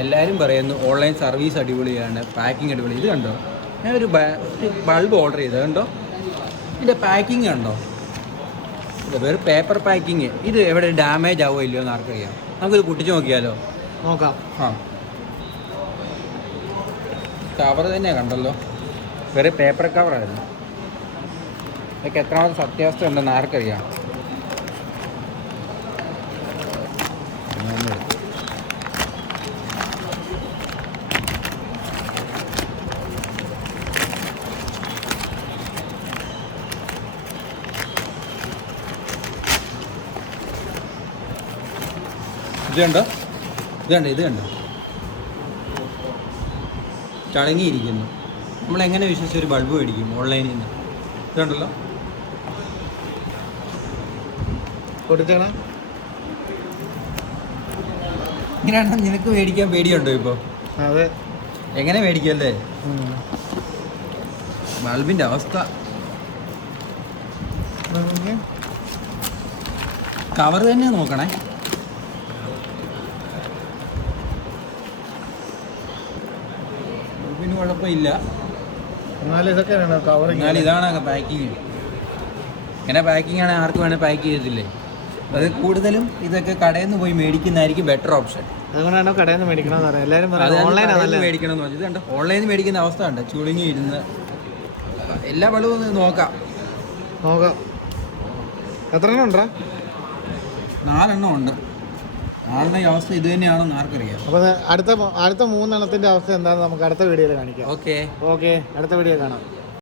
എല്ലാവരും പറയുന്നു online service അടിപൊളിയാണ്, പാക്കിംഗ് അടിപൊളി. ഇത് കണ്ടോ, ഞാനൊരു ബൾബ് ഓർഡർ ചെയ്തത് കണ്ടോ, ഇതിൻ്റെ പാക്കിംഗ് കണ്ടോ, ഇത് വേറെ പേപ്പർ പാക്കിങ്. ഇത് എവിടെ ഡാമേജ് ആവുമോ ഇല്ലയോ എന്ന് ആർക്കറിയാം. നമുക്കിത് പൊട്ടിച്ച് നോക്കിയാലോ? നോക്കാം. കവർ തന്നെ കണ്ടല്ലോ, വേറെ പേപ്പർ കവറായിരുന്നു. ഇതൊക്കെ എത്രമാത്രം സത്യാവസ്ഥ ഉണ്ടെന്ന് ആർക്കറിയാം. ഇത് കണ്ടോ ചടങ്ങിയിരിക്കുന്നു. നമ്മളെങ്ങനെ വിശ്വസിച്ചൊരു ബൾബ് മേടിക്കും ഓൺലൈനിൽ നിന്ന്? ഇതുണ്ടല്ലോ, ഇങ്ങനെയാണ്. നിനക്ക് മേടിക്കാൻ പേടിയുണ്ടോ ഇപ്പോൾ? അതെ, എങ്ങനെ മേടിക്കല്ലേ? ബൾബിൻ്റെ അവസ്ഥ. കവർ തന്നെ നോക്കണേ. ബൾബിന് കുഴപ്പമില്ല, എന്നാൽ ഇതാണ് പാക്കിങ്. ഇങ്ങനെ പാക്കിംഗ് ആണെങ്കിൽ ആർക്ക് വേണേൽ പാക്ക് ചെയ്തില്ലേ? അത് കൂടുതലും ഇതൊക്കെ കടയിൽ നിന്ന് പോയി മേടിക്കുന്നതായിരിക്കും ബെറ്റർ ഓപ്ഷൻ. അതുകൊണ്ടാണോ കടയിൽ നിന്ന് മേടിക്കണമെന്ന് പറയാം. എല്ലാവരും മേടിക്കണം എന്ന് പറഞ്ഞു. ഇതുണ്ട് ഓൺലൈനിൽ മേടിക്കുന്ന അവസ്ഥ ഉണ്ട്, ചുളുങ്ങി ഇരുന്ന്. എല്ലാ ബൾബും ഒന്ന് നോക്കാം. എത്ര എണ്ണം ഉണ്ടോ? 4 എണ്ണം ഉണ്ട്. 4 ഈ അവസ്ഥ ഇത് തന്നെയാണെന്ന് ആർക്കറിയാം. അപ്പോൾ അടുത്ത 3 എണ്ണത്തിൻ്റെ അവസ്ഥ എന്താണെന്ന് നമുക്ക് അടുത്ത വീഡിയോയിൽ കാണിക്കാം. ഓക്കെ, അടുത്ത വീഡിയോ കാണാം.